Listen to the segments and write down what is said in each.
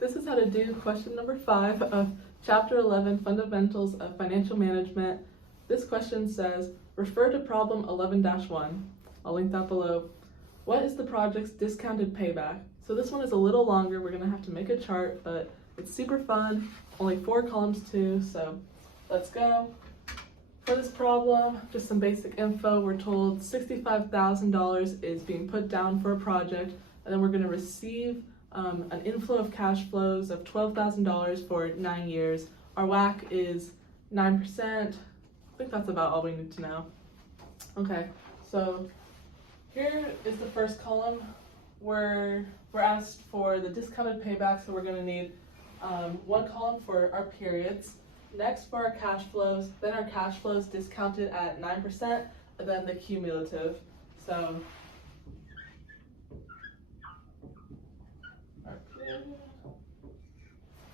This is how to do question number 5 of Chapter 11, Fundamentals of Financial Management. This question says, refer to problem 11-1. I'll link that below. What is the project's discounted payback? So this one is a little longer. We're going to have to make a chart, but it's super fun. Only 4 columns too, so let's go. For this problem, just some basic info. We're told $65,000 is being put down for a project, and then we're going to receive an inflow of cash flows of $12,000 for 9 years. Our WACC is 9%. I think that's about all we need to know. Okay, so here is the first column. We're asked for the discounted payback, so we're going to need one column for our periods. Next for our cash flows, then our cash flows discounted at 9%, and then the cumulative. So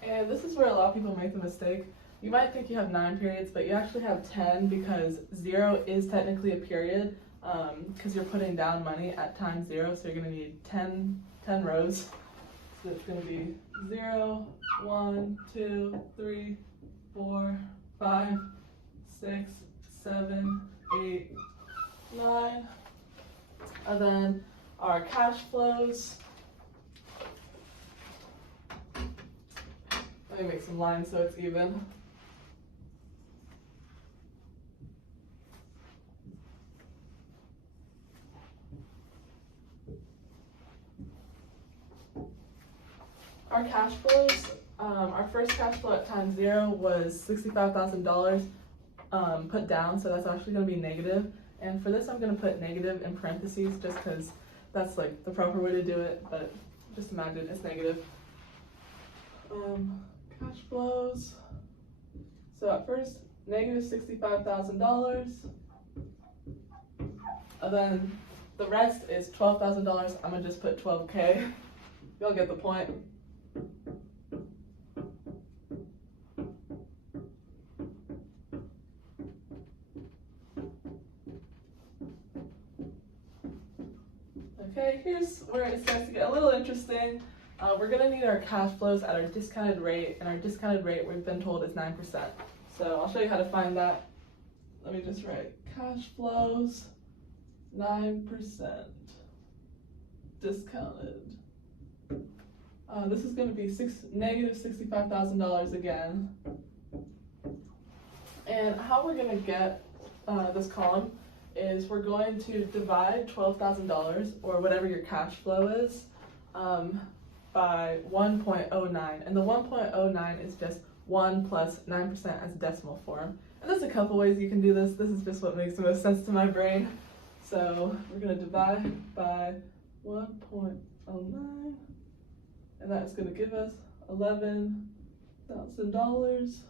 and this is where a lot of people make the mistake. You might think you have 9 periods, but you actually have 10 because 0 is technically a period because you're putting down money at time 0, so you're going to need 10 rows. So it's going to be 0, 1, 2, 3, 4, 5, 6, 7, 8, 9. And then our cash flows. Let me make some lines so it's even. Our cash flows, our first cash flow at time 0 was $65,000 put down, so that's actually going to be negative. And for this I'm going to put negative in parentheses just because that's like the proper way to do it, but just imagine it's negative. Cash flows, so at first negative $65,000, and then the rest is $12,000. I'm gonna just put 12K. You'll get the point. Okay, here's where it starts to get a little interesting. We're going to need our cash flows at our discounted rate, and our discounted rate we've been told is 9%. So I'll show you how to find that. Let me just write cash flows 9% discounted. This is going to be negative $65,000 again. And how we're going to get this column is we're going to divide $12,000, or whatever your cash flow is, by 1.09, and the 1.09 is just 1 plus 9% as a decimal form. And there's a couple ways you can do this. This is just what makes the most sense to my brain. So we're going to divide by 1.09, and that's going to give us $11,000.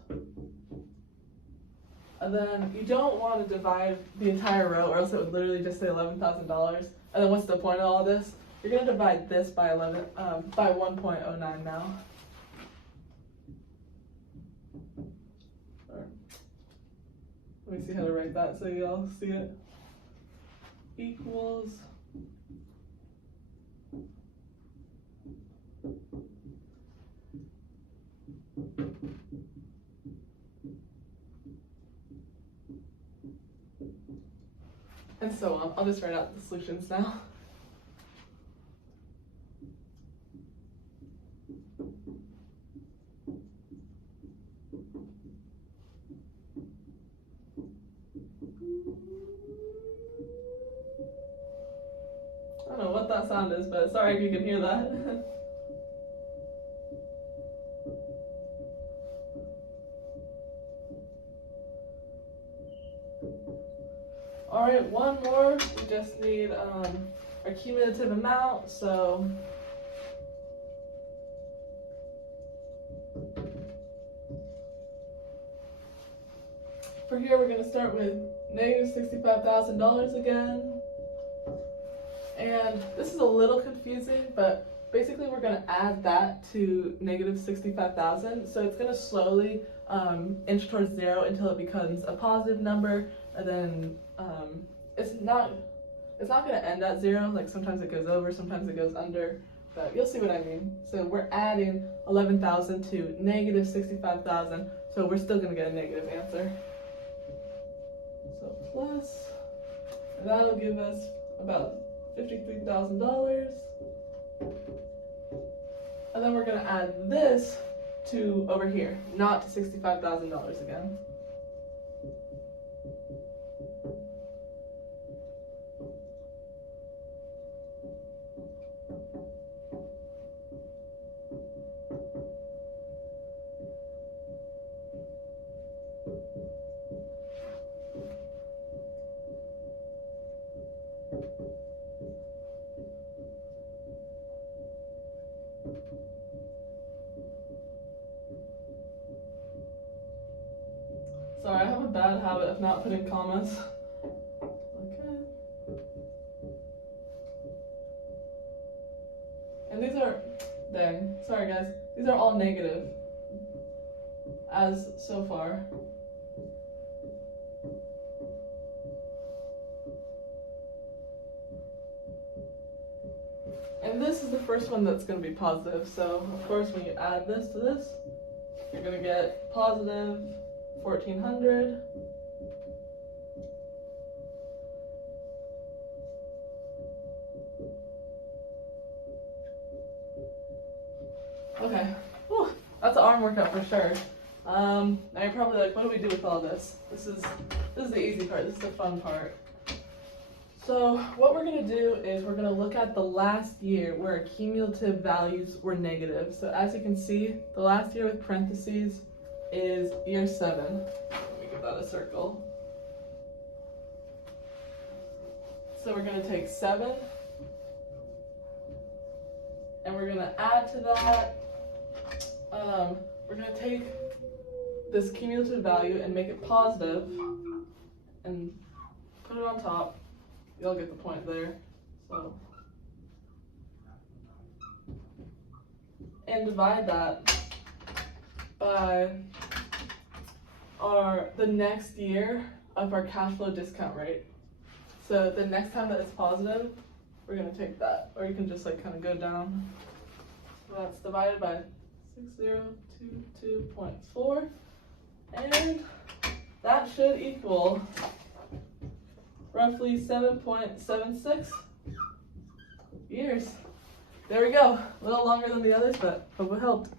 And then you don't want to divide the entire row, or else it would literally just say $11,000. And then what's the point of all this? You're going to divide this by 1.09 now. Right. Let me see how to write that so you all see it. Equals and so on. I'll just write out the solutions now. I don't know what that sound is, but sorry if you can hear that. Alright, one more. We just need our cumulative amount, so for here we're going to start with negative $65,000 again. And this is a little confusing, but basically we're going to add that to negative 65,000. So it's going to slowly inch towards 0 until it becomes a positive number, and then it's not going to end at 0. Like sometimes it goes over, sometimes it goes under, but you'll see what I mean. So we're adding 11,000 to negative 65,000, so we're still going to get a negative answer. So plus, and that'll give us about $53,000. And then we're going to add this to over here, not to $65,000 again. Sorry, I have a bad habit of not putting commas. Okay. And these are, dang, sorry guys, these are all negative as so far. And this is the first one that's going to be positive. So, of course, when you add this to this, you're going to get positive 1,400. Okay, whew, that's an arm workout for sure. Now you're probably like, what do we do with all this? This is the easy part. This is the fun part. So what we're going to do is we're going to look at the last year where our cumulative values were negative. So as you can see, the last year with parentheses is year 7. Let me give that a circle. So we're going to take 7, and we're going to add to that. We're going to take this cumulative value and make it positive and put it on top. You'll get the point there. So, and divide that by the next year of our cash flow discount rate. So the next time that it's positive, we're going to take that, or you can just like kind of go down. So that's divided by 6022.4, and that should equal roughly 7.76 years. There we go. A little longer than the others, but hope it helped.